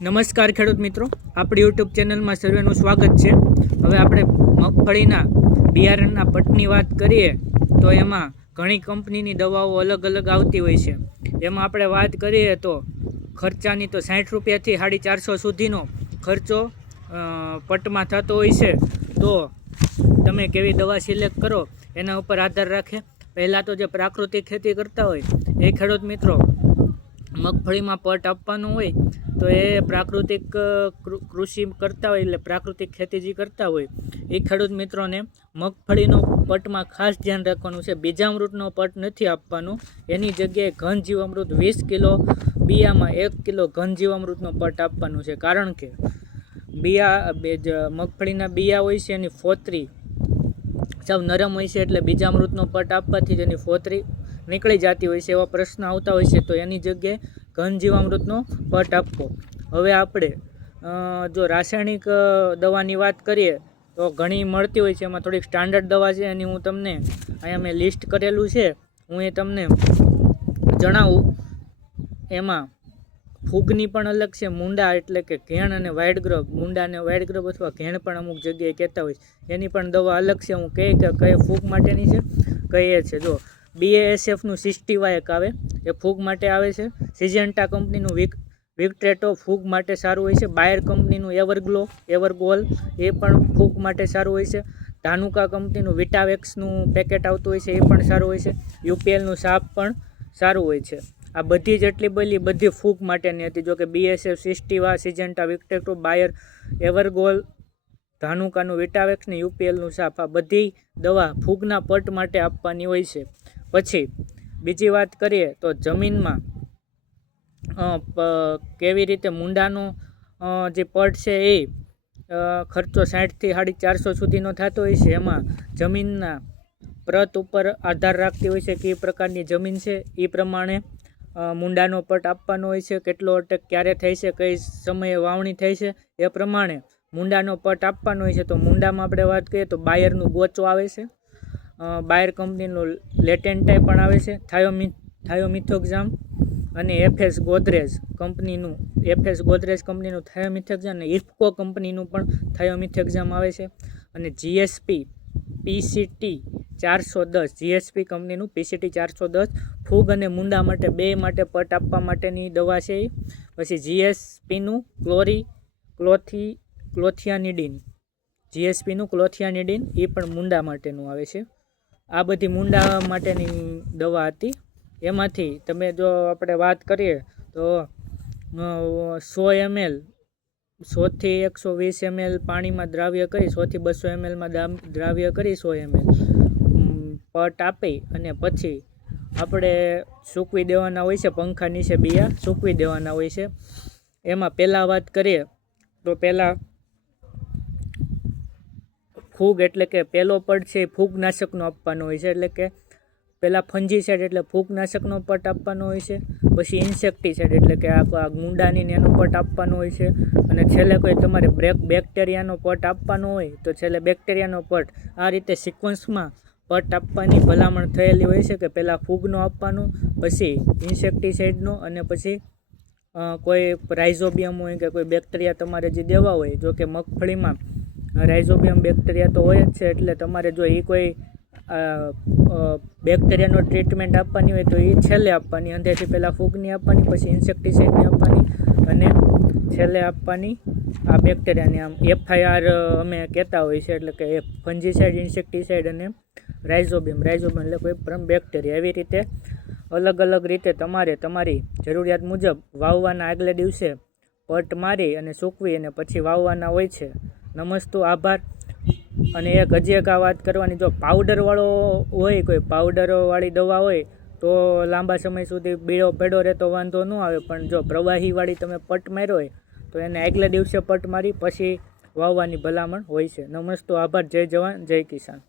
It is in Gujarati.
નમસ્કાર ખેડૂત મિત્રો, આપણી યુટ્યુબ ચેનલમાં સર્વેનું સ્વાગત છે। હવે આપણે મગફળીના બિયારણના પટની વાત કરીએ તો એમાં ઘણી કંપનીની દવાઓ અલગ અલગ આવતી હોય છે। એમાં આપણે વાત કરીએ તો ખર્ચાની તો 60 રૂપિયાથી 450 સુધીનો ખર્ચો પટમાં થતો હોય છે। તો તમે કેવી દવા સિલેક્ટ કરો એના ઉપર આધાર રાખે। પહેલાં તો જે પ્રાકૃતિક ખેતી કરતા હોય એ ખેડૂત મિત્રો મગફળીમાં પટ આપવાનું હોય તો એ પ્રાકૃતિક કૃષિ કરતા હોય એટલે પ્રાકૃતિક ખેતી જે કરતા હોય એ ખેડૂત મિત્રોને મગફળીનો પટમાં ખાસ ધ્યાન રાખવાનું છે। બીજામૃતનો પટ નથી આપવાનો, એની જગ્યાએ ઘન જીવામૃત 20 કિલો બિયામાં 1 કિલો ઘન જીવામૃતનો પટ આપવાનું છે। કારણ કે મગફળીના બિયા હોય છે એની ફોતરી સાવ નરમ હોય છે, એટલે બીજામૃતનો પટ આપવાથી જ એની ફોતરી નીકળી જતી હોય છે, એવા પ્રશ્ન આવતા હોય છે। તો એની જગ્યાએ ઘન જીવામૃતનો પટ આપવો। હવે આપણે જો રાસાયણિક દવાની વાત કરીએ તો ઘણી મળતી હોય છે, એમાં થોડીક સ્ટાન્ડર્ડ દવા છે એની હું તમને અહીંયા મેં લિસ્ટ કરેલું છે, હું એ તમને જણાવું। એમાં ફૂગની પણ અલગ છે, મુંડા એટલે કે ઘેણ અને વાઇડ ગ્રોપ, મુંડા અને વાઇડ ગ્રોપ અથવા ઘેણ પણ અમુક જગ્યાએ કહેતા હોય છે, એની પણ દવા અલગ છે। હું કહે કે કઈ ફૂગ માટેની છે કઈ એ છે। જો BASFનું 60 એક આવે એ ફૂગ માટે આવે છે। સિજન્ટા કંપનીનું વિક્ટ્રેટો ફૂગ માટે સારું હોય છે। બાયર કંપનીનું એવરગોલ એ પણ ફૂગ માટે સારું હોય છે। ધાનુકા કંપનીનું વિટાવેક્સનું પેકેટ આવતું હોય છે એ પણ સારું હોય છે। UPLનું સાપ પણ સારું હોય છે। આ બધી જેટલી બધી ફૂગ માટેની હતી। જો કે BASF 60 સિજન્ટા વિક્ટ્રેટો, બાયર એવરગોલ, ધાનુકાનું વિટાવેક્સ ને UPLનું સાપ, આ બધી દવા ફૂગના પટ માટે આપવાની હોય છે। પછી બીજી વાત કરીએ તો જમીનમાં કેવી રીતે મુંડાનો જે પટ છે એ ખર્ચો 60થી 450 સુધીનો થતો હોય છે। એમાં જમીનના પ્રત ઉપર આધાર રાખતી હોય છે, કઈ પ્રકારની જમીન છે એ પ્રમાણે મુંડાનો પટ આપવાનો હોય છે। કેટલો અટક ક્યારે થાય છે, કઈ સમયે વાવણી થાય છે એ પ્રમાણે મુંડાનો પટ આપવાનો હોય છે। તો મુંડામાં આપણે વાત કરીએ તો બાયરનું ગોચો આવે છે, બાયર કંપનીનું લેટેન્ટાઈ પણ આવે છે, થાયોમિથોક્ઝામ અને FS ગોદરેજ કંપનીનું થાયોમિથોક્ઝામ અને ઇફકો કંપનીનું પણ થાયોમિથોક્ઝામ આવે છે। અને GSP PCT 410 GSP કંપનીનું PCT 410 ફૂગ અને મુંડા માટે બે માટે પટ આપવા માટેની દવા છે। પછી GSPનું ક્લોથિયાનિડીન એ પણ મુંડા માટેનું આવે છે। આ બધી મુંડા માટેની દવા હતી। એમાંથી તમે જો આપણે વાત કરીએ તો 100 ml 100થી 120 ml પાણીમાં દ્રાવ્ય કરી 100થી 200 mlમાં દ્રાવ્ય કરી 100 ml પટ આપી અને પછી આપણે સૂકવી દેવાના હોય છે, પંખા નીચે બિયા સૂકવી દેવાના હોય છે। એમાં પહેલાં વાત કરીએ તો પહેલાં ફૂગ એટલે કે પહેલો પટ છે એ ફૂગનાશકનો આપવાનો હોય છે, એટલે કે પહેલાં ફંજીસાઇડ એટલે ફૂગનાશકનો પટ આપવાનો હોય છે। પછી ઇન્સેક્ટિસાઇડ એટલે કે આ મુંડાની એનો પટ આપવાનો હોય છે। અને છેલ્લે કોઈ તમારે બેક્ટેરિયાનો પટ આપવાનો હોય તો છેલ્લે બેક્ટેરિયાનો પટ, આ રીતે સિક્વન્સમાં પટ આપવાની ભલામણ થયેલી હોય છે, કે પહેલાં ફૂગનો આપવાનો, પછી ઇન્સેક્ટિસાઇડનો અને પછી કોઈ રાઇઝોબિયમ હોય કે કોઈ બેક્ટેરિયા તમારે જે દેવા હોય। જો કે મગફળીમાં રાઇઝોબિયમ બેક્ટેરિયા તો હોય જ છે, એટલે તમારે જો એ કોઈ બેક્ટેરિયાનો ટ્રીટમેન્ટ આપવાની હોય તો એ છેલ્લે આપવાની, અંદરથી પહેલાં ફૂગની આપવાની, પછી ઇન્સેક્ટિસાઇડની આપવાની અને છેલ્લે આપવાની આ બેક્ટેરિયાની। આમ FIR અમે કહેતા હોય છે, એટલે કે ફંજીસાઇડ, ઇન્સેક્ટિસાઇડ અને રાઇઝોબિયમ એટલે કોઈ પણ બેક્ટેરિયા। એવી રીતે અલગ અલગ રીતે તમારે તમારી જરૂરિયાત મુજબ વાવવાના આગલે દિવસે પટ મારી અને સૂકવી અને પછી વાવવાના હોય છે। નમસ્તો, આભાર। અને હજી એક આ વાત કરવાની, જો પાવડરવાળો હોય, કોઈ પાવડરવાળી દવા હોય તો લાંબા સમય સુધી બીડો પેડો રહેતો વાંધો ન આવે, પણ જો પ્રવાહીવાળી તમે પટ માર્યો હોય તો એને આગલે દિવસે પટ મારી પછી વાવવાની ભલામણ હોય છે। નમસ્તો, આભાર। જય જવાન જય કિસાન।